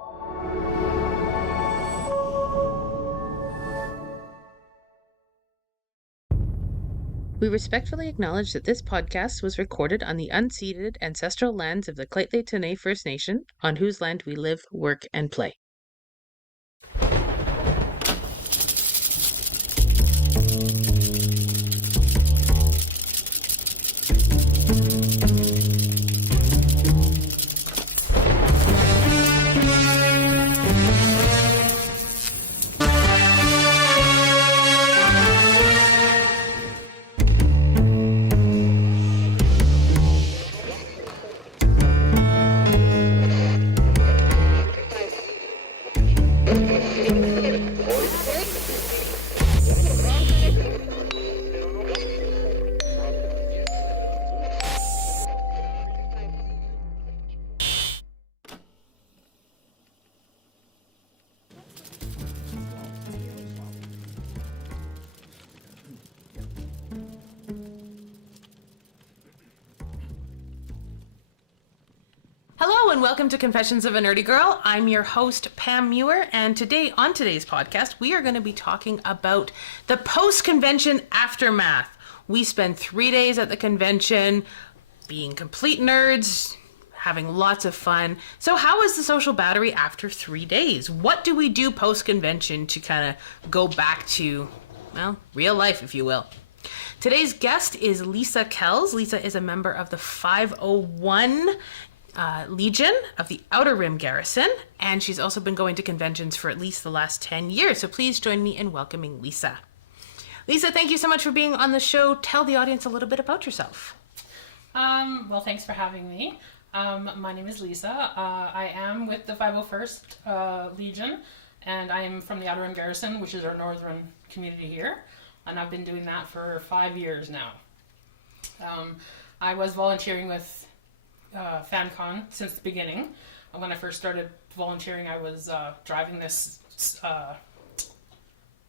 We respectfully acknowledge that this podcast was recorded on the unceded ancestral lands of the Lheidli First Nation, on whose land we live, work, and play. Hello and welcome to Confessions of a Nerdy Girl. I'm your host, Pam Muir, and today, on today's podcast, we are going to be talking about the post-convention aftermath. We spent 3 days at the convention being complete nerds, having lots of fun. So how was the social battery after 3 days? What do we do post-convention to kind of go back to, well, real life, if you will? Today's guest is Leasa Kells. Leasa is a member of the 501 Legion of the Outer Rim Garrison, and she's also been going to conventions for at least the last 10 years. So please join me in welcoming Leasa. Leasa, thank you so much for being on the show. Tell the audience a little bit about yourself. Well, thanks for having me. My name is Leasa. I am with the 501st Legion, and I am from the Outer Rim Garrison, which is our northern community here, and I've been doing that for 5 years now. I was volunteering with FanCon since the beginning. When I first started volunteering, I was driving this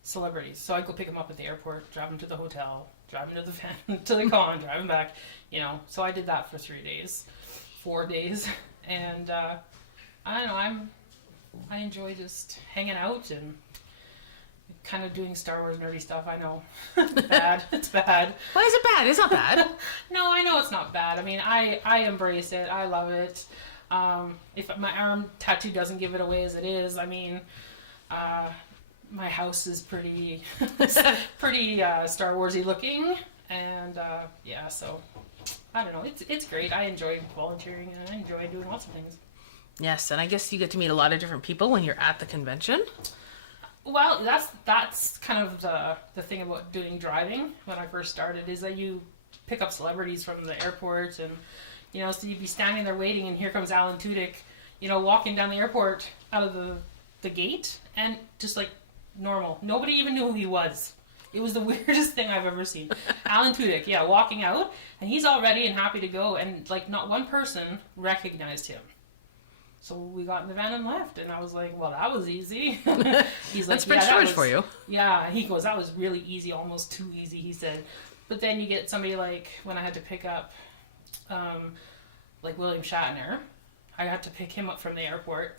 celebrities. So I'd go pick them up at the airport, drive them to the hotel, drive them to the to the con, drive them back, you know. So I did that for 4 days. And I don't know, I enjoy just hanging out and kind of doing Star Wars nerdy stuff. I know. It's bad. It's bad. Why is it bad? It's not bad. No, I know it's not bad. I mean, I embrace it. I love it. If my arm tattoo doesn't give it away as it is, I mean, my house is pretty Star Warsy looking, and yeah, so I don't know. It's great. I enjoy volunteering and I enjoy doing lots of things. Yes, and I guess you get to meet a lot of different people when you're at the convention. Well, that's kind of the thing about doing driving when I first started, is that you pick up celebrities from the airport, and you know, so you'd be standing there waiting, and here comes Alan Tudyk, you know, walking down the airport out of the gate, and just like normal. Nobody even knew who he was. It was the weirdest thing I've ever seen. Alan Tudyk, yeah, walking out, and he's all ready and happy to go, and like not one person recognized him. So we got in the van and left, and I was like, well, that was easy. He's like, that's Prince George for you. Yeah, he goes, that was really easy, almost too easy, he said. But then you get somebody like, when I had to pick up, like William Shatner, I had to pick him up from the airport,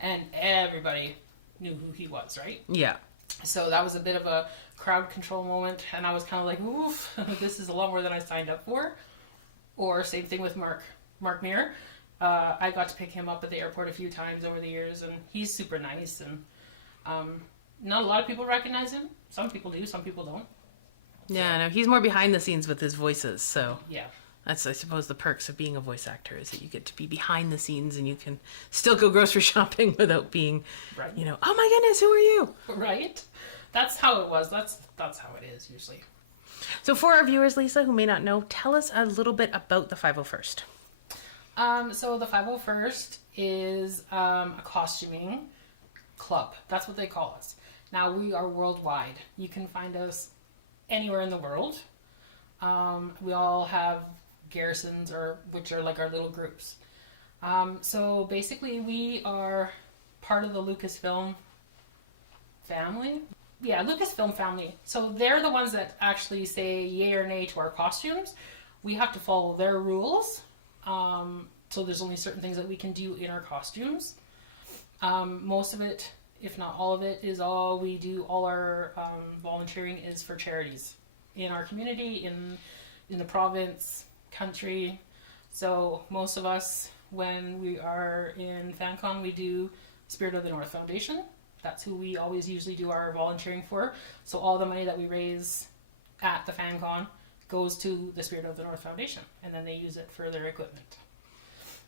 and everybody knew who he was, right? Yeah. So that was a bit of a crowd control moment, and I was kind of like, oof, this is a lot more than I signed up for. Or same thing with Mark Muir. I got to pick him up at the airport a few times over the years, and he's super nice, and not a lot of people recognize him. Some people do, some people don't. Yeah, no, he's more behind the scenes with his voices, so yeah. That's, I suppose, the perks of being a voice actor, is that you get to be behind the scenes and you can still go grocery shopping without being, right. You know, oh my goodness, who are you? Right? That's how it was. That's how it is usually. So for our viewers, Leasa, who may not know, tell us a little bit about the 501st. So the 501st is a costuming club. That's what they call us. Now, we are worldwide. You can find us anywhere in the world. We all have garrisons, which are like our little groups. So basically, we are part of the Lucasfilm family. Yeah, Lucasfilm family. So they're the ones that actually say yay or nay to our costumes. We have to follow their rules. So there's only certain things that we can do in our costumes. Most of it, if not all of it, is all we do. All our volunteering is for charities in our community, in the province, country. So most of us, when we are in FanCon, we do Spirit of the North Foundation. That's who we always usually do our volunteering for. So all the money that we raise at the FanCon goes to the Spirit of the North Foundation, and then they use it for their equipment.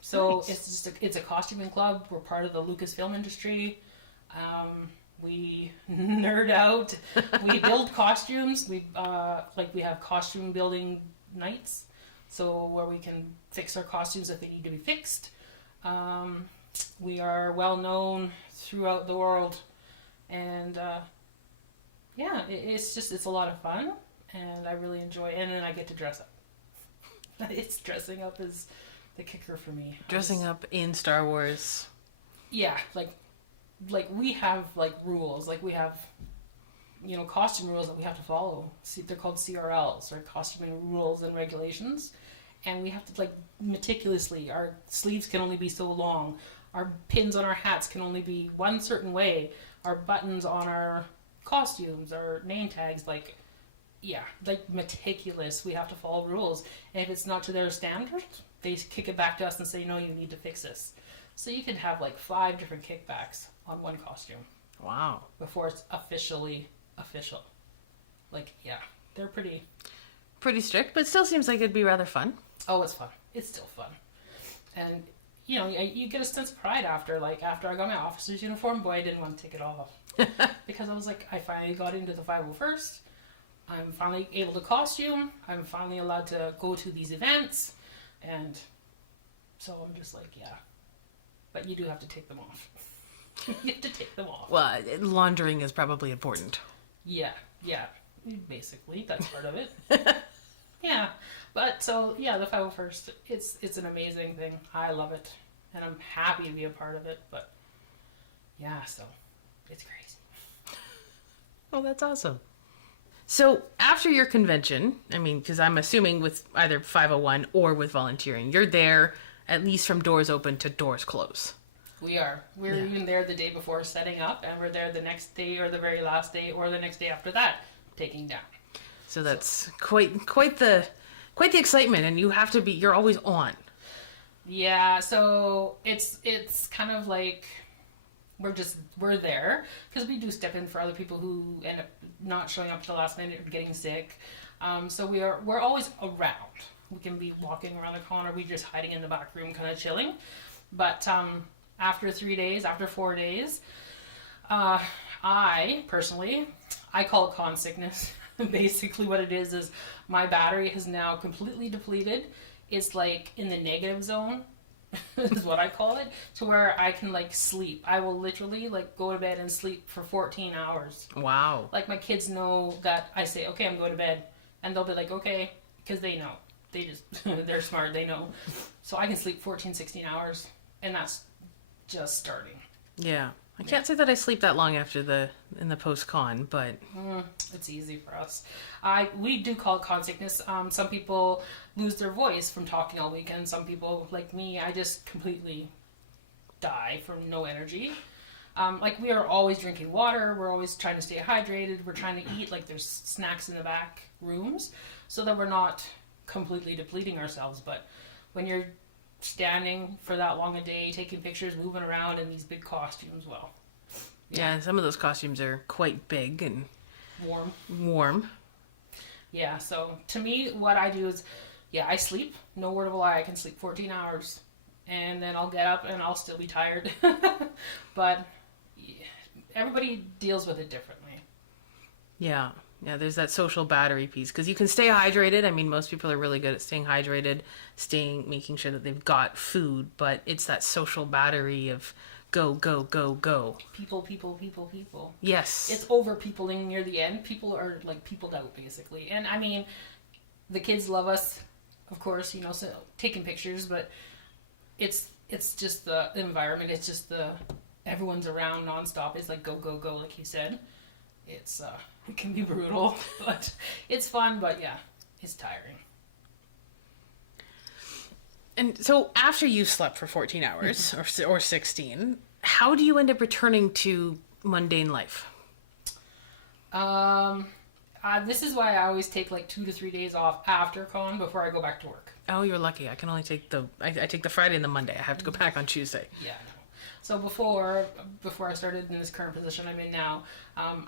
So nice. It's a costuming club. We're part of the Lucasfilm industry. We nerd out. We build costumes. We have costume building nights, so where we can fix our costumes if they need to be fixed. We are well known throughout the world, and it's a lot of fun, and I really enjoy it. And then I get to dress up. It's dressing up is the kicker for me. Dressing up in Star Wars. Yeah, like we have rules. Like we have, costume rules that we have to follow. See, they're called CRLs, or costuming rules and regulations, and we have to meticulously. Our sleeves can only be so long. Our pins on our hats can only be one certain way. Our buttons on our costumes, our name tags, meticulous. We have to follow rules, and if it's not to their standards, they kick it back to us and say, no, you need to fix this. So you can have 5 different kickbacks on one costume. Wow. Before it's officially official. They're pretty strict, but still seems like it'd be rather fun. Oh, it's fun. It's still fun. And, you get a sense of pride after I got my officer's uniform, boy, I didn't want to take it off. Because I was I finally got into the 501st. I'm finally able to costume. I'm finally allowed to go to these events. And so I'm just yeah. But you do have to take them off. You have to take them off. Well, laundering is probably important. Yeah. Basically, that's part of it. Yeah. But so, yeah, the 501st, it's an amazing thing. I love it. And I'm happy to be a part of it. But, yeah, so it's crazy. Oh, that's awesome. So after your convention, because I'm assuming with either 501 or with volunteering, you're there at least from doors open to doors close. We are. We're even there the day before setting up, and we're there the next day or the very last day or the next day after that, taking down. So that's quite the excitement, and you're always on. Yeah, so it's kind of we're there because we do step in for other people who end up not showing up to the last minute or getting sick. So we're always around. We can be walking around the corner, we just hiding in the back room, kind of chilling. But after 4 days, I personally call it con sickness. Basically, what it is my battery has now completely depleted. It's in the negative zone. Is what I call it, to where I can sleep. I will literally go to bed and sleep for 14 hours. Wow. My kids know that I say, okay, I'm going to bed, and they'll be okay, because they know. They just, they're smart, they know. So I can sleep 14, 16 hours, and that's just starting. Yeah. I can't say that I sleep that long in the post-con, but... It's easy for us. We do call it con sickness. Some people lose their voice from talking all weekend. Some people, like me, I just completely die from no energy. We are always drinking water. We're always trying to stay hydrated. We're trying to eat. There's snacks in the back rooms so that we're not completely depleting ourselves. But when you're standing for that long a day, taking pictures, moving around in these big costumes, yeah, some of those costumes are quite big and warm. Yeah, so to me, what I do is, I sleep. No word of a lie, I can sleep 14 hours, and then I'll get up and I'll still be tired. But everybody deals with it differently. Yeah, there's that social battery piece, because you can stay hydrated. Most people are really good at staying hydrated, making sure that they've got food, but it's that social battery of go, go, go, go. People. Yes. It's over-peopling near the end. People are, peopled out, basically. And, the kids love us, of course, so taking pictures, but it's just the environment. It's just everyone's around nonstop. It's go, go, go, like you said. It can be brutal, but it's fun, but yeah, it's tiring. And so after you slept for 14 hours or 16, how do you end up returning to mundane life? This is why I always take like 2 to 3 days off after con before I go back to work. Oh, you're lucky. I can only take I take the Friday and the Monday. I have to go back on Tuesday. Yeah, no. So before I started in this current position I'm in now,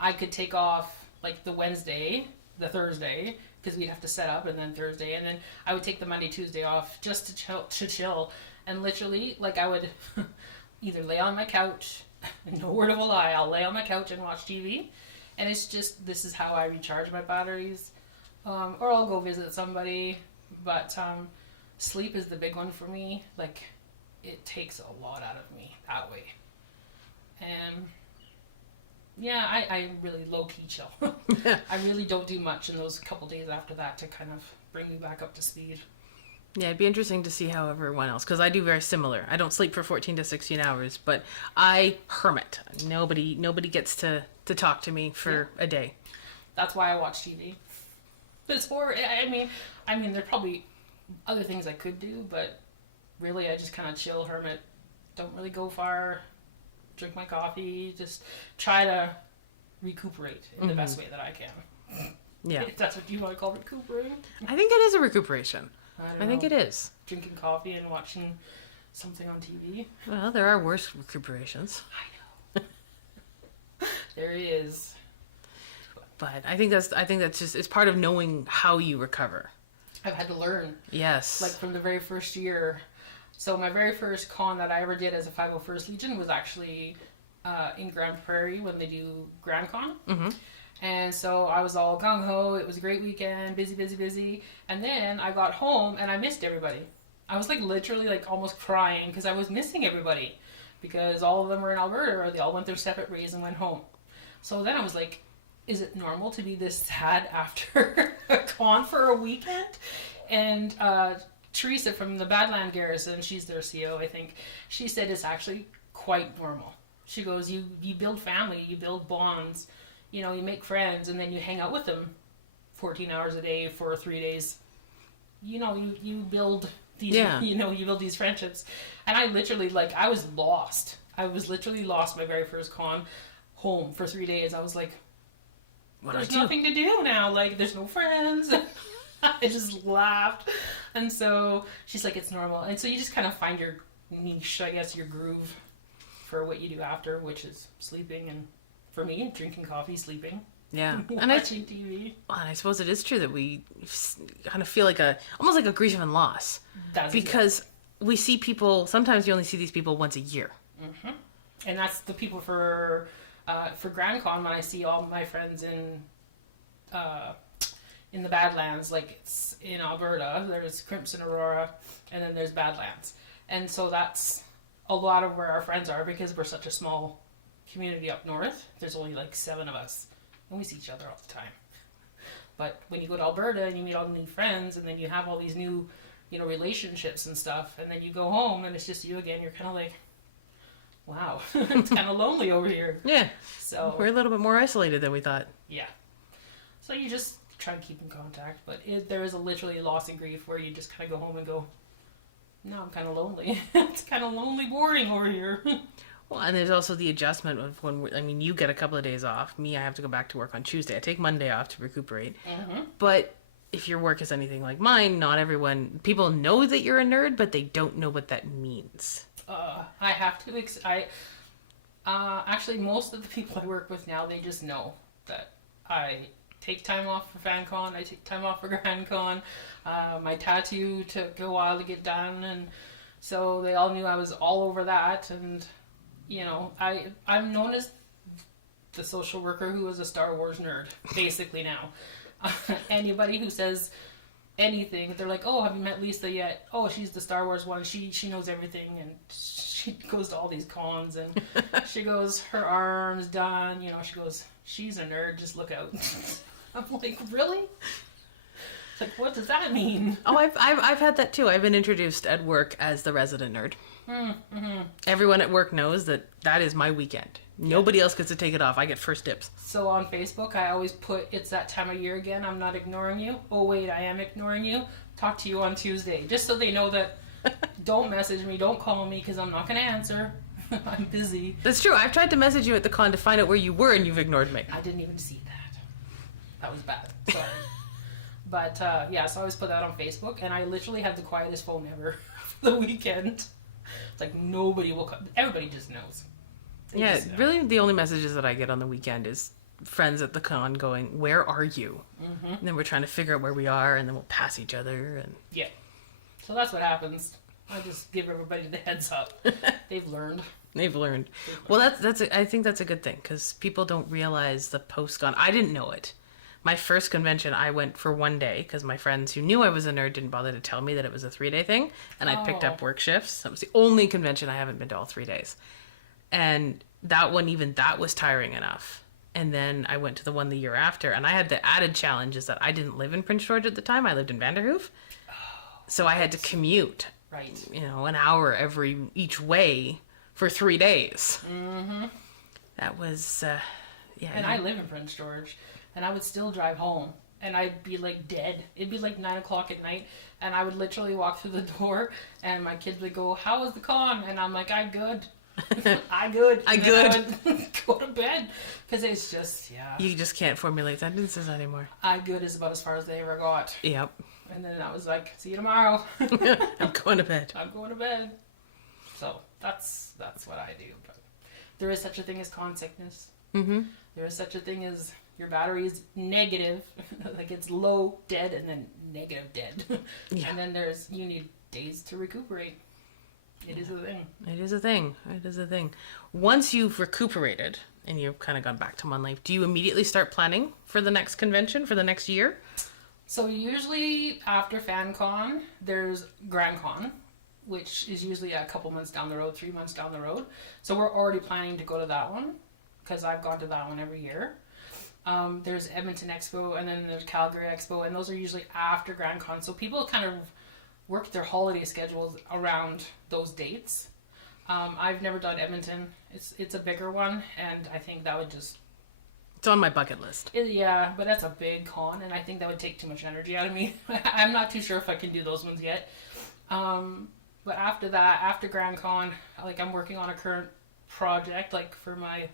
I could take off like the Wednesday, the Thursday, because we'd have to set up, and then Thursday, and then I would take the Monday, Tuesday off just to chill. And literally, like, I would either lay on my couch, no word of a lie, I'll lay on my couch and watch TV, and it's just, this is how I recharge my batteries, or I'll go visit somebody, but sleep is the big one for me. Like, it takes a lot out of me that way. And yeah, I really low-key chill. I really don't do much in those couple days after that to kind of bring me back up to speed. Yeah, it'd be interesting to see how everyone else, because I do very similar. I don't sleep for 14 to 16 hours, but I hermit. Nobody gets to talk to me for a day. That's why I watch TV. It's for, I mean, there's probably other things I could do, but really I just kind of chill, hermit, don't really go far, drink my coffee, just try to recuperate in the best way that I can. Yeah. If that's what you want to call recuperating. I think it is a recuperation. I think it is. Drinking coffee and watching something on TV. Well, there are worse recuperations. I know. There is. But I think that's just, it's part of knowing how you recover. I've had to learn. Yes. Like from the very first year. So my very first con that I ever did as a 501st Legion was actually in Grand Prairie when they do Grand Con. Mm-hmm. And so I was all gung-ho. It was a great weekend, busy. And then I got home and I missed everybody. I was like literally like almost crying because I was missing everybody because all of them were in Alberta or they all went their separate ways and went home. So then I was like, is it normal to be this sad after a con for a weekend? And Teresa from the Badland Garrison, she's their CO, I think, she said it's actually quite normal. She goes, you build family, you build bonds, you know, you make friends, and then you hang out with them 14 hours a day for 3 days. You know, you build these, you build these friendships. And I literally, like, I was lost. I was literally lost my very first con home for 3 days. I was like, there's nothing to do now. Like, there's no friends. I just laughed. And so she's like, it's normal. And so you just kind of find your niche, I guess, your groove for what you do after, which is sleeping and, for me, drinking coffee, sleeping. Yeah. Watching TV. Well, and I suppose it is true that we kind of feel like almost like a grief and loss. Because we see people, sometimes you only see these people once a year. Mm-hmm. And that's the people for Grand Con, when I see all my friends in the Badlands, like it's in Alberta, there's Crimson Aurora, and then there's Badlands. And so that's a lot of where our friends are because we're such a small community up north. There's only like 7 of us, and we see each other all the time. But when you go to Alberta and you meet all the new friends, and then you have all these new, you know, relationships and stuff, and then you go home and it's just you again, you're kind of like, wow, it's kind of lonely over here. Yeah. So we're a little bit more isolated than we thought. Yeah. So you just try to keep in contact, but there is literally loss and grief where you just kind of go home and go, no, I'm kind of lonely. It's kind of lonely, boring over here. Well, and there's also the adjustment of when you get a couple of days off. Me, I have to go back to work on Tuesday. I take Monday off to recuperate. Mm-hmm. But if your work is anything like mine, not everyone, people know that you're a nerd, but they don't know what that means. I have to, actually most of the people I work with now, they just know that I take time off for FanCon, I take time off for GrandCon. My tattoo took a while to get done, and so they all knew I was all over that. And you know, I'm known as the social worker who is a Star Wars nerd, basically now. Anybody who says anything, they're like, oh, have you met Leasa yet? Oh, she's the Star Wars one. She knows everything, and she goes to all these cons, and she goes, her arm's done. You know, she goes, she's a nerd. Just look out. I'm like, really? It's like, what does that mean? Oh, I've had that too. I've been introduced at work as the resident nerd. Mm-hmm. Everyone at work knows that is my weekend. Nobody else gets to take it off. I get first dibs. So on Facebook, I always put, it's that time of year again. I'm not ignoring you. Oh, wait, I am ignoring you. Talk to you on Tuesday. Just so they know that don't message me, don't call me, because I'm not going to answer. I'm busy. That's true. I've tried to message you at the con to find out where you were, and you've ignored me. I didn't even see that. That was bad. Sorry. But, yeah, so I always put that on Facebook, and I literally had the quietest phone ever for the weekend. It's like, nobody will come. Everybody just knows. They just know. Really, the only messages that I get on the weekend is friends at the con going, "Where are you?" Mm-hmm. And then we're trying to figure out where we are, and then we'll pass each other. And yeah. So that's what happens. I just give everybody the heads up. They've learned. Well, I think that's a good thing, because people don't realize the post-con. I didn't know it. My first convention, I went for one day, because my friends who knew I was a nerd didn't bother to tell me that it was a 3-day thing, and I picked up work shifts. That was the only convention I haven't been to all 3 days. And that one, even that was tiring enough. And then I went to the one the year after, and I had the added challenge is that I didn't live in Prince George at the time. I lived in Vanderhoof. So I had to commute, an hour each way for 3 days. Mm-hmm. That was, And I live in Prince George, and I would still drive home, and I'd be like dead. It'd be like 9 o'clock at night, and I would literally walk through the door, and my kids would go, "How was the con?" And I'm like, "I good." I good. Go to bed, because it's just You just can't formulate sentences anymore. I good is about as far as they ever got. Yep. And then I was like, "See you tomorrow." I'm going to bed. So that's what I do. But there is such a thing as con sickness. Mm-hmm. There is such a thing as your battery is negative, like it's low, dead, and then negative, dead. Yeah. And then you need days to recuperate. It is a thing. Once you've recuperated and you've kind of gone back to Mon Life, do you immediately start planning for the next convention, for the next year? So usually after FanCon, there's GrandCon, which is usually a couple months down the road, 3 months down the road. So we're already planning to go to that one, because I've gone to that one every year. There's Edmonton Expo, and then there's Calgary Expo, and those are usually after GrandCon. So people kind of work their holiday schedules around those dates. I've never done Edmonton. It's a bigger one, and I think that would just... It's on my bucket list. Yeah, but that's a big con, and I think that would take too much energy out of me. I'm not too sure if I can do those ones yet. But after that, after GrandCon, I'm working on a current project, for my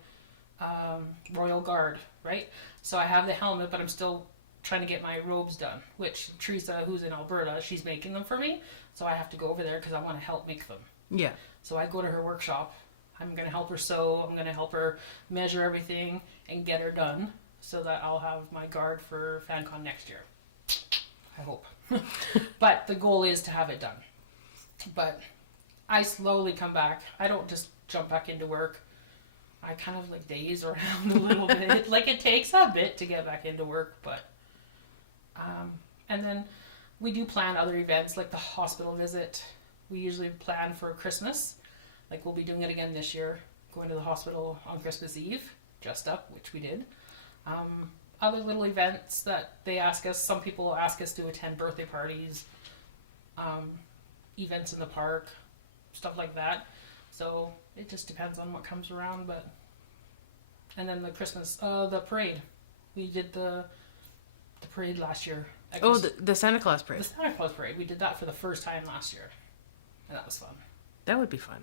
Royal Guard, right? So I have the helmet, but I'm still trying to get my robes done, which Teresa, who's in Alberta, she's making them for me. So I have to go over there because I want to help make them. Yeah. So I go to her workshop. I'm going to help her sew. I'm going to help her measure everything and get her done so that I'll have my guard for FanCon next year. I hope. But the goal is to have it done. But I slowly come back. I don't just jump back into work. I kind of daze around a little bit. It takes a bit to get back into work, but and then we do plan other events like the hospital visit. We usually plan for Christmas. We'll be doing it again this year, going to the hospital on Christmas Eve, dressed up, which we did. Other little events that they ask us, some people ask us to attend birthday parties, events in the park, stuff like that. So it just depends on what comes around, and then the Christmas, the parade. We did the parade last year. The Santa Claus parade. The Santa Claus parade. We did that for the first time last year, and that was fun. That would be fun.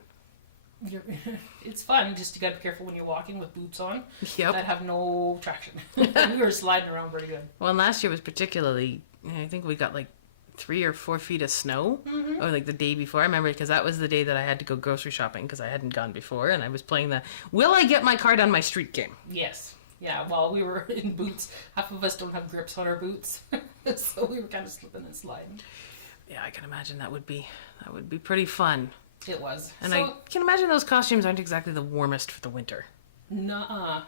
It's fun, just you gotta be careful when you're walking with boots on. Yep. That have no traction. We were sliding around pretty good. Well, and last year was particularly, I think we got 3 or 4 feet of snow, or the day before. I remember because that was the day that I had to go grocery shopping because I hadn't gone before, and I was playing the will I get my card on my street game. Yes. Yeah, well, we were in boots. Half of us don't have grips on our boots, so we were kind of slipping and sliding. Yeah, I can imagine that would be pretty fun. It was. And I can imagine those costumes aren't exactly the warmest for the winter. Nuh-uh.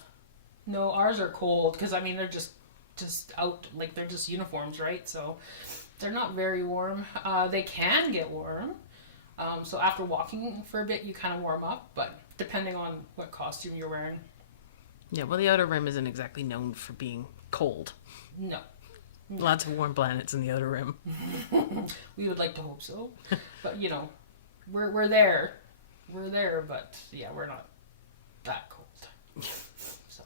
No, ours are cold, because, they're just out, they're just uniforms, right? So they're not very warm. They can get warm. So after walking for a bit, you kind of warm up, but depending on what costume you're wearing. Yeah, well, the Outer Rim isn't exactly known for being cold. No. Lots of warm planets in the Outer Rim. We would like to hope so. But, we're there. We're there, but, yeah, we're not that cold. So,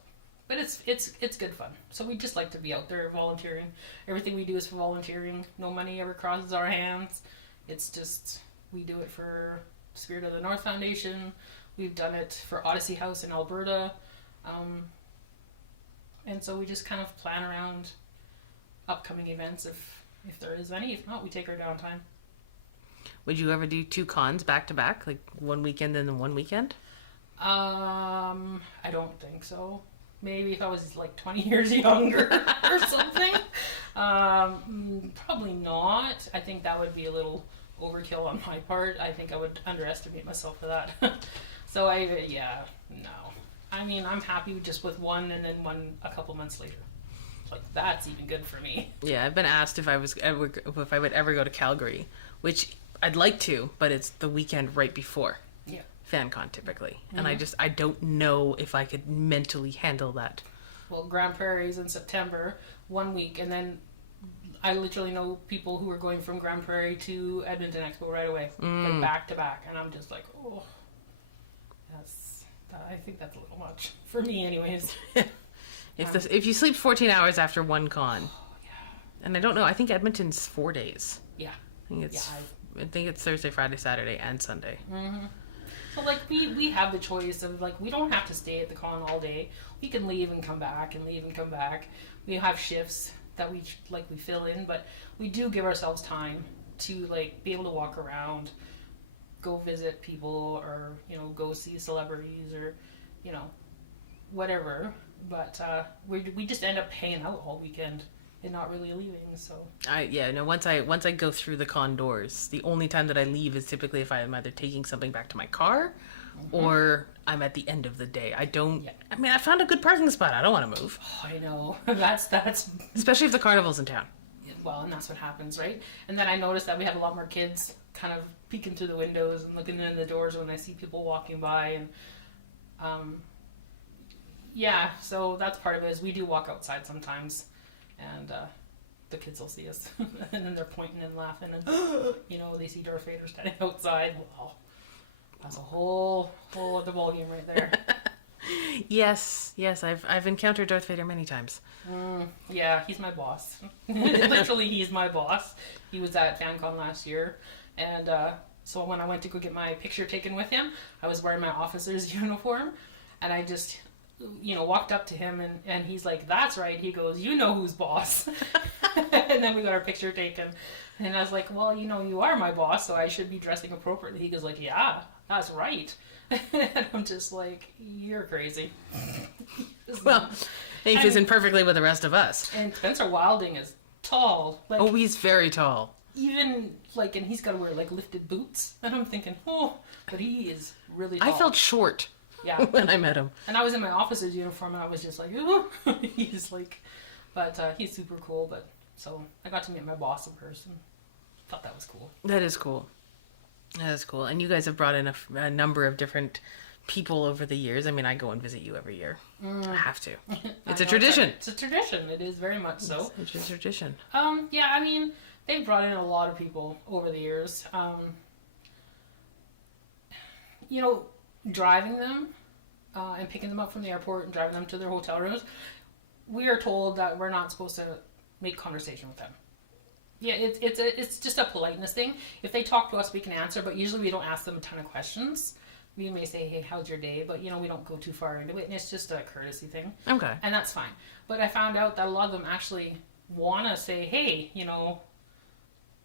but it's good fun. So we just like to be out there volunteering. Everything we do is for volunteering. No money ever crosses our hands. It's just, we do it for Spirit of the North Foundation. We've done it for Odyssey House in Alberta. And so we just kind of plan around upcoming events if there is any. If not, we take our downtime. Would you ever do 2 cons back to back, like one weekend and then one weekend? I don't think so. Maybe if I was like 20 years younger or something. Probably not. I think that would be a little overkill on my part. I think I would underestimate myself for that. So no. I mean, I'm happy just with one and then one a couple months later. Like, that's even good for me. Yeah, I've been asked if I would ever go to Calgary, which I'd like to, but it's the weekend right before. Yeah. FanCon typically. And I don't know if I could mentally handle that. Well, Grand Prairie's in September, 1 week, and then I literally know people who are going from Grand Prairie to Edmonton Expo right away, like back to back, and I'm just like, oh, I think that's a little much for me, anyways. If you sleep 14 hours after one con, yeah. and I don't know, I think Edmonton's 4 days. Yeah, I think it's Thursday, Friday, Saturday, and Sunday. Mm-hmm. So like we have the choice of like we don't have to stay at the con all day. We can leave and come back and leave and come back. We have shifts that we fill in, but we do give ourselves time to like be able to walk around, go visit people, or go see celebrities, or whatever. But we just end up hanging out all weekend and not really leaving. So once I go through the con doors, the only time that I leave is typically if I'm either taking something back to my car or I'm at the end of the day. I mean, I found a good parking spot. I don't want to move. Oh, I know. That's especially if the carnival's in town. Well, and that's what happens, right? And then I noticed that we have a lot more kids kind of peeking through the windows and looking in the doors when I see people walking by, and so that's part of it. Is we do walk outside sometimes, and the kids will see us, and then they're pointing and laughing, and they see Darth Vader standing outside. Wow, that's a whole other ballgame right there. Yes, I've encountered Darth Vader many times. Yeah, he's my boss. Literally, he's my boss. He was at FanCon last year, and so when I went to go get my picture taken with him, I was wearing my officer's uniform, and I just walked up to him, and he's like, "That's right." He goes, "You know who's boss." And then we got our picture taken, and I was like, "Well, you are my boss, so I should be dressing appropriately." He goes like, "Yeah, that's right." And I'm just like, "You're crazy." Well, he fits in perfectly with the rest of us. And Spencer Wilding is tall. Like, he's very tall. Even and he's got to wear lifted boots, and I'm thinking, but he is really tall. I felt short. Yeah. When I met him. And I was in my officer's uniform, and I was just like, oh. He's like, but he's super cool. But so I got to meet my boss in person. Thought that was cool. That is cool. And you guys have brought in a number of different people over the years. I mean, I go and visit you every year. I have to. It's a tradition. It's a tradition. It is very much so. It's a tradition. Yeah, I mean, they've brought in a lot of people over the years. Driving them and picking them up from the airport and driving them to their hotel rooms, we are told that we're not supposed to make conversation with them. Yeah, it's just a politeness thing. If they talk to us, we can answer, but usually we don't ask them a ton of questions. We may say, "Hey, how's your day?" But we don't go too far into it, and it's just a courtesy thing. Okay. And that's fine. But I found out that a lot of them actually want to say, "Hey,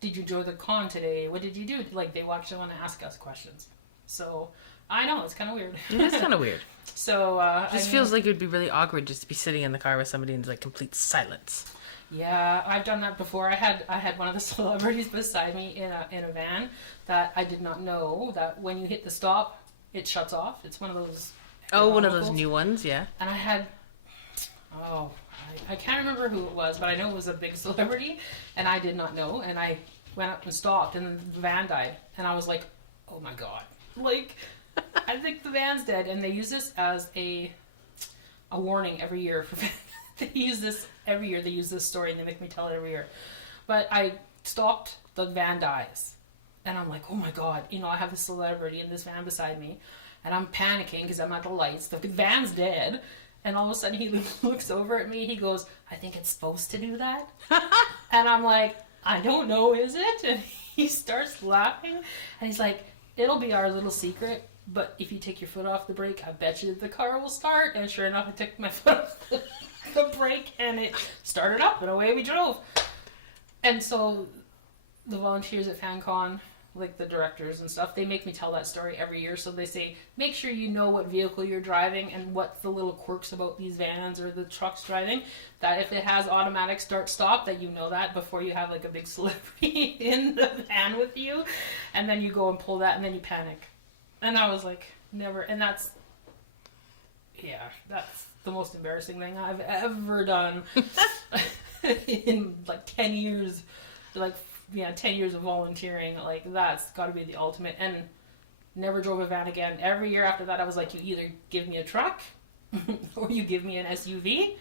did you enjoy the con today? What did you do?" Like, they actually want to ask us questions. So I know it's kind of weird. It is kind of weird. So it just feels like it would be really awkward just to be sitting in the car with somebody in complete silence. Yeah, I've done that before. I had one of the celebrities beside me in a van that I did not know that when you hit the stop, it shuts off. It's one of those. One of those new ones, yeah. And I had, I can't remember who it was, but I know it was a big celebrity, and I did not know. And I went up and stopped, and the van died, and I was like, "Oh my god!" I think the van's dead, and they use this as a warning every year for. They use this every year. They use this story, and they make me tell it every year. But I stopped. The van dies, and I'm like, "Oh my god!" I have this celebrity in this van beside me, and I'm panicking because I'm at the lights. The van's dead, and all of a sudden he looks over at me. He goes, "I think it's supposed to do that," and I'm like, "I don't know, is it?" And he starts laughing, and he's like, it'll be our little secret. But if you take your foot off the brake, I bet you the car will start. And sure enough, I took my foot off the brake and it started up and away we drove. And so the volunteers at FanCon, like the directors and stuff, they make me tell that story every year. So they say, make sure you know what vehicle you're driving and what's the little quirks about these vans or the trucks driving. That if it has automatic start-stop, that you know that before you have like a big celebrity in the van with you. And then you go and pull that and then you panic. And I was like, never. And that's the most embarrassing thing I've ever done in like 10 years. 10 years of volunteering. Like, that's got to be the ultimate. And never drove a van again. Every year after that, I was like, you either give me a truck or you give me an SUV.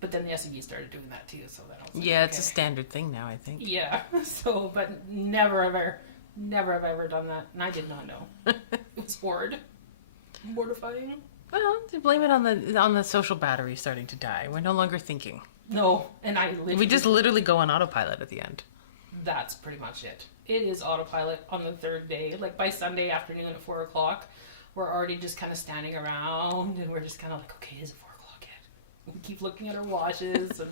But then the SUV started doing that too. So that was like, yeah, it's a standard thing now, I think. Yeah. So, but never have I ever done that, and I did not know. It was horrid, mortifying. Well, to blame it on the social battery starting to die. We're no longer thinking. No, and we just literally go on autopilot at the end. That's pretty much it. It is autopilot on the third day. Like by Sunday afternoon at 4:00, we're already just kind of standing around, and we're just kind of like, okay, is it 4:00 yet? We keep looking at our watches, and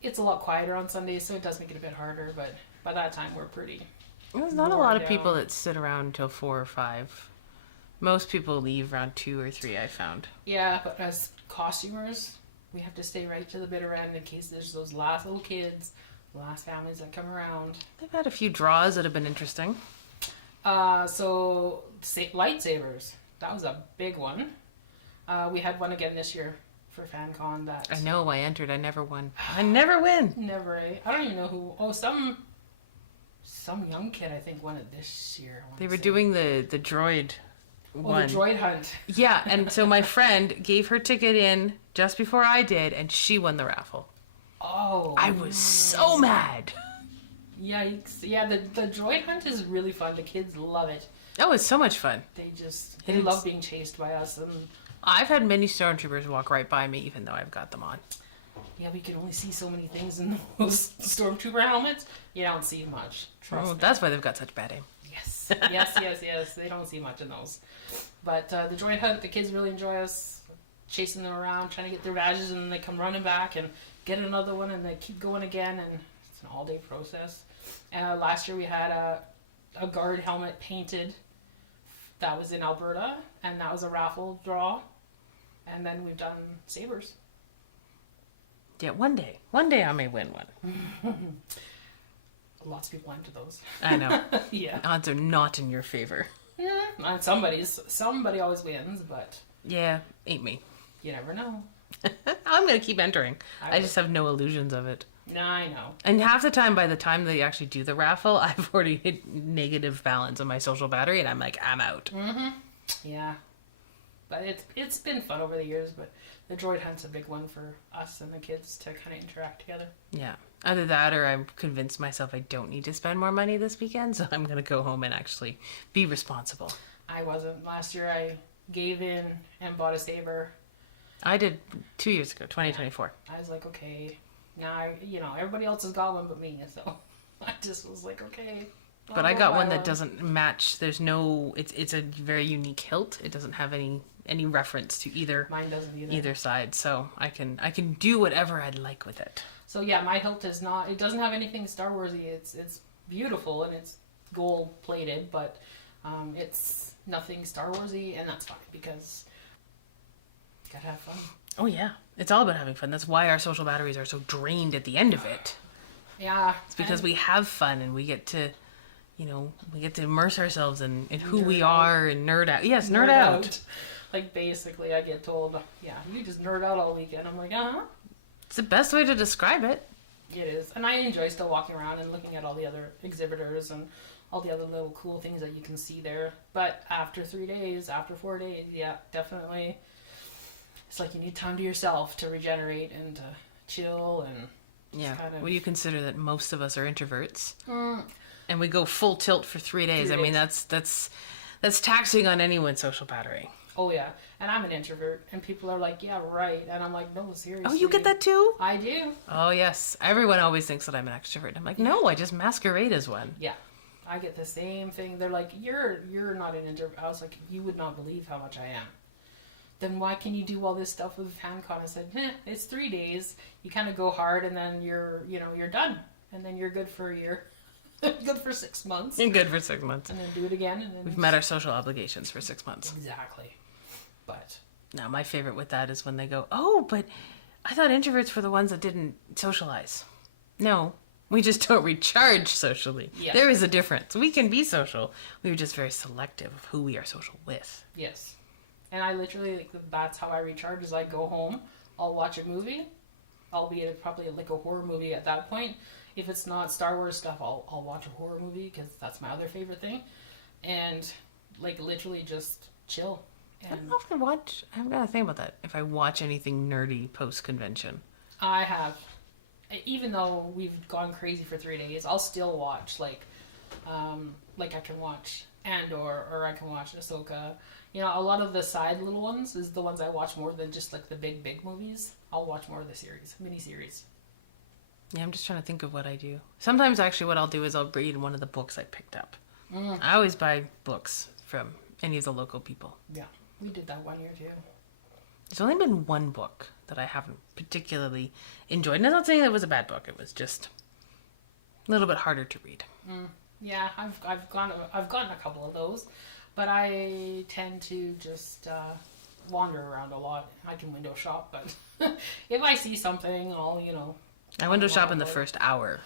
it's a lot quieter on Sundays, so it does make it a bit harder. But by that time, we're pretty. There's not a lot of people that sit around until 4 or 5. Most people leave around 2 or 3, I found. Yeah, but as costumers, we have to stay right to the bitter end in case there's those last little kids, last families that come around. They've had a few draws that have been interesting. So lightsabers, that was a big one. We had one again this year for FanCon. That I know, I entered, I never won. I never win. Never, eh? I don't even know who. Oh, some young kid, I think, won it this year. They were doing the droid one. The droid hunt. Yeah, and so my friend gave her ticket in just before I did, and she won the raffle. Oh. I was so mad. Yikes. Yeah, the droid hunt is really fun. The kids love it. Oh, it's so much fun. They love being chased by us. And I've had many stormtroopers walk right by me, even though I've got them on. Yeah, we can only see so many things in those stormtrooper helmets. You don't see much. Trust me. That's why they've got such bad aim. Yes. Yes. They don't see much in those. But the droid hunt, the kids really enjoy us chasing them around, trying to get their badges, and then they come running back and get another one, and they keep going again, and it's an all-day process. Last year we had a guard helmet painted. That was in Alberta, and that was a raffle draw. And then we've done sabers. Yeah, one day I may win one. Lots of people enter those. I know. Yeah. Odds are not in your favor. Yeah, somebody always wins, but yeah, ain't me. You never know. I'm gonna keep entering. I just have no illusions of it. No, I know. And half the time, by the time they actually do the raffle, I've already hit negative balance on my social battery, and I'm like, I'm out. Mm-hmm. Yeah. But it's been fun over the years, but the droid hunt's a big one for us and the kids to kind of interact together. Yeah. Either that or I'm convinced myself I don't need to spend more money this weekend, so I'm going to go home and actually be responsible. I wasn't. Last year I gave in and bought a saber. I did 2 years ago, 2024. I was like, okay. Now, everybody else has got one but me, so I just was like, okay. But I got one that doesn't match. There's no... It's a very unique hilt. It doesn't have any reference to either. Mine doesn't either side, so I can do whatever I'd like with it. So yeah, my hilt is not. It doesn't have anything Star Warsy. It's beautiful and it's gold plated, but it's nothing Star Warsy, and that's fine because gotta have fun. Oh yeah, it's all about having fun. That's why our social batteries are so drained at the end of it. Yeah, it's because we have fun and we get to. We get to immerse ourselves in who we are and nerd out. Yes, nerd out. Like, basically, I get told, yeah, you just nerd out all weekend. I'm like, uh-huh. It's the best way to describe it. It is. And I enjoy still walking around and looking at all the other exhibitors and all the other little cool things that you can see there. But after 3 days, after 4 days, yeah, definitely, it's like you need time to yourself to regenerate and to chill and yeah. When you consider that most of us are introverts. And we go full tilt for 3 days. I mean, that's taxing on anyone's social battery. Oh, yeah. And I'm an introvert. And people are like, yeah, right. And I'm like, no, seriously. Oh, you get that too? I do. Oh, yes. Everyone always thinks that I'm an extrovert. I'm like, no, I just masquerade as one. Yeah. I get the same thing. They're like, you're not an introvert. I was like, you would not believe how much I am. Then why can you do all this stuff with FanCon? I said, it's 3 days. You kind of go hard, and then you're done, and then you're good for a year. Good for 6 months. You're good for 6 months. And then do it again. And then We've met our social obligations for 6 months. Exactly. But now my favorite with that is when they go, oh, but I thought introverts were the ones that didn't socialize. No, we just don't recharge socially. Yeah. There is a difference. We can be social. We were just very selective of who we are social with. yes. And I literally, like, that's how I recharge, is I go home, I'll watch a movie, albeit probably like a horror movie at that point. If it's not Star Wars stuff, I'll watch a horror movie, because that's my other favorite thing. And, like, literally just chill. I don't know if I haven't got to think about that. If I watch anything nerdy post-convention. I have. Even though we've gone crazy for 3 days, I'll still watch, like I can watch Andor, or I can watch Ahsoka. You know, a lot of the side little ones is the ones I watch more than just, like, the big movies. I'll watch more of the series, mini-series. Yeah, I'm just trying to think of what I do. Sometimes, actually, what I'll do is I'll read one of the books I picked up. I always buy books from any of the local people. Yeah, we did that 1 year, too. There's only been one book that I haven't particularly enjoyed. And I'm not saying that it was a bad book. It was just a little bit harder to read. Yeah, I've gotten a couple of those, but I tend to just wander around a lot. I can window shop, but if I see something, I window shop in the first hour.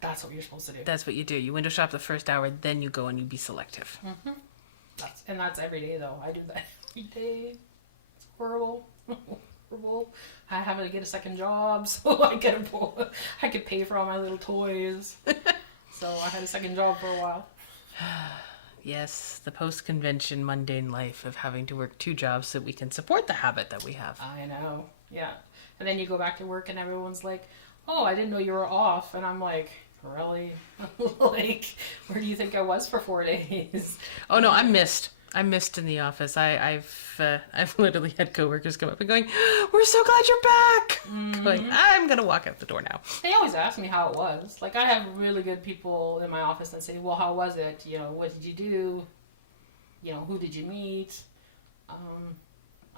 That's what you're supposed to do. That's what you do. You window shop the first hour, then you go and you be selective. That's every day, though. I do that every day. It's horrible. Horrible. I have to get a second job, so I could pay for all my little toys. So I had a second job for a while. Yes, the post-convention mundane life of having to work 2 jobs so that we can support the habit that we have. I know. Yeah. And then you go back to work and everyone's like, oh, I didn't know you were off. And I'm like, really? Like, where do you think I was for 4 days? Oh no, I'm missed in the office. I've literally had coworkers come up and going, "We're so glad you're back." Going, I'm gonna walk out the door now. They always ask me how it was. Like, I have really good people in my office that say, "Well, how was it? You know, what did you do? You know, who did you meet?" I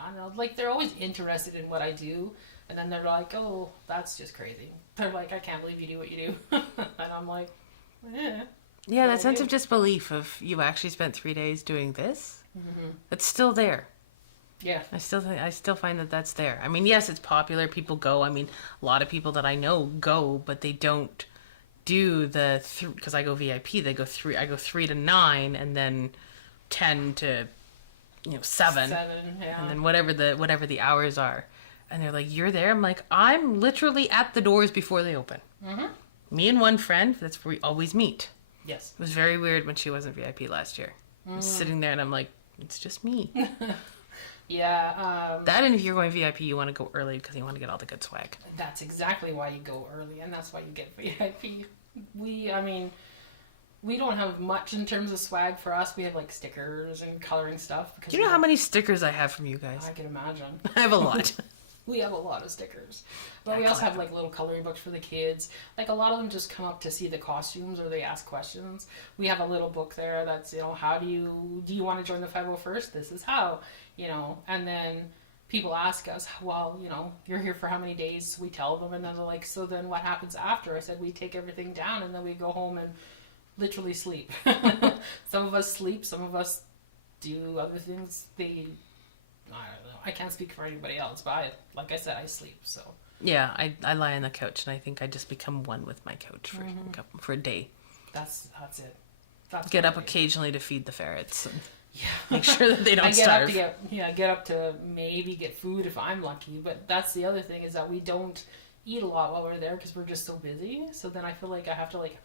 don't know. Like, they're always interested in what I do, and then they're like, "Oh, that's just crazy." They're like, "I can't believe you do what you do," and I'm like, "Eh." Yeah, that sense of disbelief of you actually spent 3 days doing this. It's still there. Yeah. I still find that that's there. I mean, yes, it's popular. People go. I mean, a lot of people that I know go, but they don't do the because I go VIP. They go 3. I go 3 to 9, and then 10 to 7. 7, yeah. And then whatever the hours are. And they're like, "You're there?" I'm like, "I'm literally at the doors before they open." Me and one friend. That's where we always meet. Yes. It was very weird when she wasn't VIP last year. I was sitting there and I'm like, it's just me. Yeah. That, and if you're going VIP, you want to go early because you want to get all the good swag. That's exactly why you go early, and that's why you get VIP. We don't have much in terms of swag for us. We have, like, stickers and coloring stuff. Because Do you know how many stickers I have from you guys? I can imagine. I have a lot. We have a lot of stickers. But we also have, like, little coloring books for the kids. Like, a lot of them just come up to see the costumes or they ask questions. We have a little book there that's, how do you want to join the 501st? This is how, and then people ask us, well, you're here for how many days? We tell them, and then they're like, so then what happens after? I said, we take everything down and then we go home and literally sleep. Some of us sleep, some of us do other things. I don't know. I can't speak for anybody else, but like I said, I sleep, so. Yeah, I lie on the couch, and I think I just become one with my couch for a day. That's it. That's Get up occasionally to feed the ferrets. And yeah. make sure that they don't starve. Get up to maybe get food if I'm lucky, but that's the other thing is that we don't eat a lot while we're there because we're just so busy. So then I feel like I have to, like,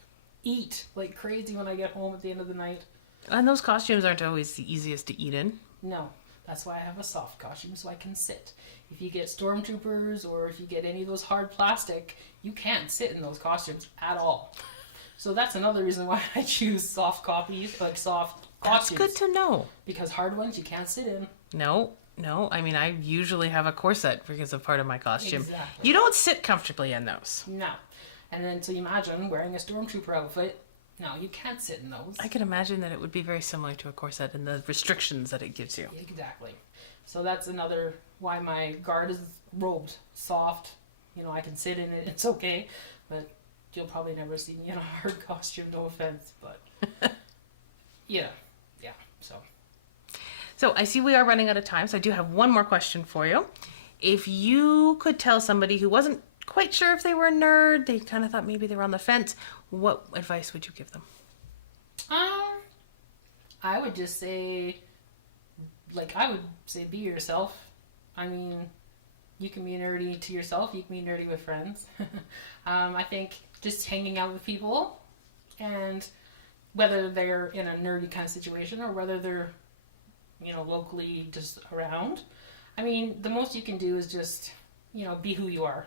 eat like crazy when I get home at the end of the night. And those costumes aren't always the easiest to eat in. No. That's why I have a soft costume, so I can sit. If you get stormtroopers or if you get any of those hard plastic, you can't sit in those costumes at all. So that's another reason why I choose soft copies, like soft costumes. That's good to know. Because hard ones you can't sit in. No. I mean, I usually have a corset because of part of my costume. Exactly. You don't sit comfortably in those. No. And then so you imagine wearing a stormtrooper outfit No, you can't sit in those. I can imagine that it would be very similar to a corset and the restrictions that it gives you. Exactly. So that's another why my guard is robed, soft. You know, I can sit in it, it's okay. But you'll probably never see me in a hard costume, no offense. But yeah, so. So I see we are running out of time, so I do have one more question for you. If you could tell somebody who wasn't quite sure if they were a nerd, they kind of thought maybe they were on the fence, what advice would you give them? I would just say, be yourself. I mean, you can be nerdy to yourself, you can be nerdy with friends. I think just hanging out with people, and whether they're in a nerdy kind of situation or whether they're, you know, locally just around. I mean, the most you can do is just, you know, be who you are,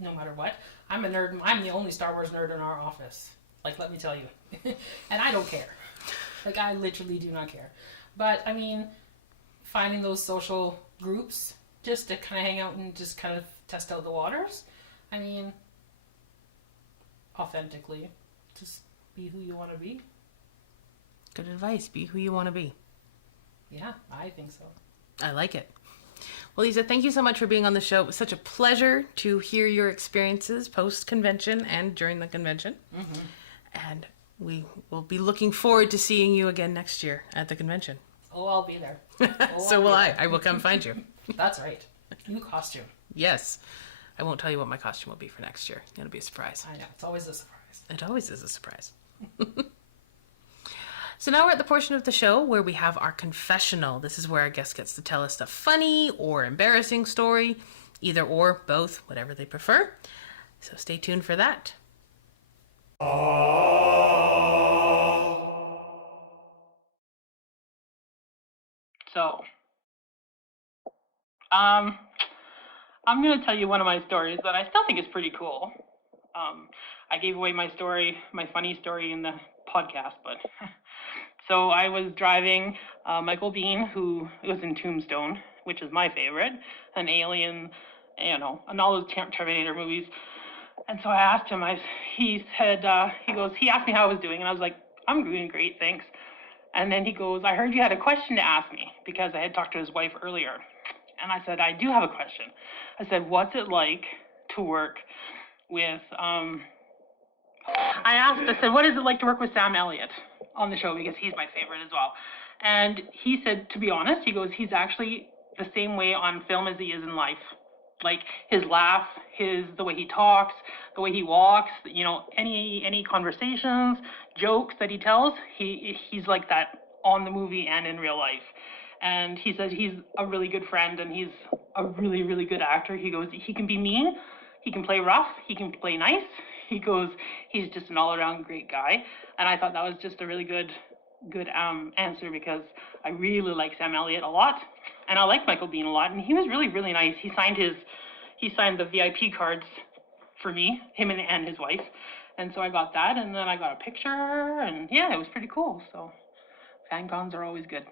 no matter what. I'm a nerd. I'm the only Star Wars nerd in our office. Like, let me tell you. And I don't care. Like, I literally do not care. But, I mean, finding those social groups just to kind of hang out and just kind of test out the waters. I mean, authentically, just be who you want to be. Good advice. Be who you want to be. Yeah, I think so. I like it. Well, Leasa, thank you so much for being on the show. It was such a pleasure to hear your experiences post-convention and during the convention. Mm-hmm. And we will be looking forward to seeing you again next year at the convention. Oh, I'll be there. So will I. I will come find you. That's right. New costume. Yes. I won't tell you what my costume will be for next year. It'll be a surprise. I know. It's always a surprise. It always is a surprise. So now we're at the portion of the show where we have our confessional. This is where our guest gets to tell us a funny or embarrassing story, either or, both, whatever they prefer. So stay tuned for that. So, I'm going to tell you one of my stories that I still think is pretty cool. I gave away my story, my funny story in the podcast, but so I was driving Michael Biehn, who was in Tombstone, which is my favorite, an alien, you know, and all those Terminator movies. And so I asked him, he asked me how I was doing, and I was like, I'm doing great, thanks. And then he goes, I heard you had a question to ask me, because I had talked to his wife earlier. And I said, I do have a question. I said, what's it like to work with, I said, what is it like to work with Sam Elliott on the show? Because he's my favorite as well. And he said, to be honest, he goes, he's actually the same way on film as he is in life. Like his laugh, the way he talks, the way he walks, you know, any conversations, jokes that he tells, he's like that on the movie and in real life. And he says he's a really good friend and he's a really, really good actor. He goes, he can be mean, he can play rough, he can play nice. He goes, he's just an all-around great guy. And I thought that was just a really good answer, because I really like Sam Elliott a lot. And I like Michael Biehn a lot. And he was really, really nice. He signed the VIP cards for me, him and his wife. And so I got that, and then I got a picture, and yeah, it was pretty cool. So fan cons are always good.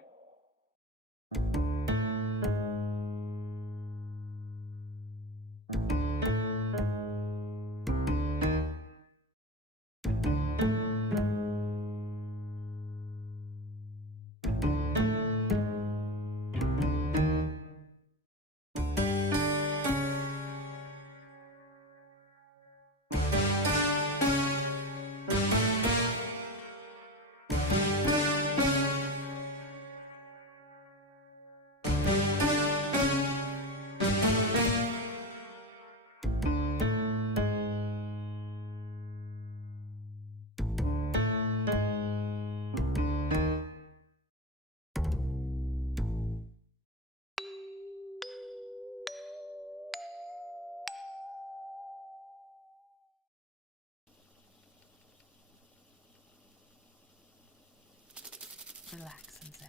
Relax and zen.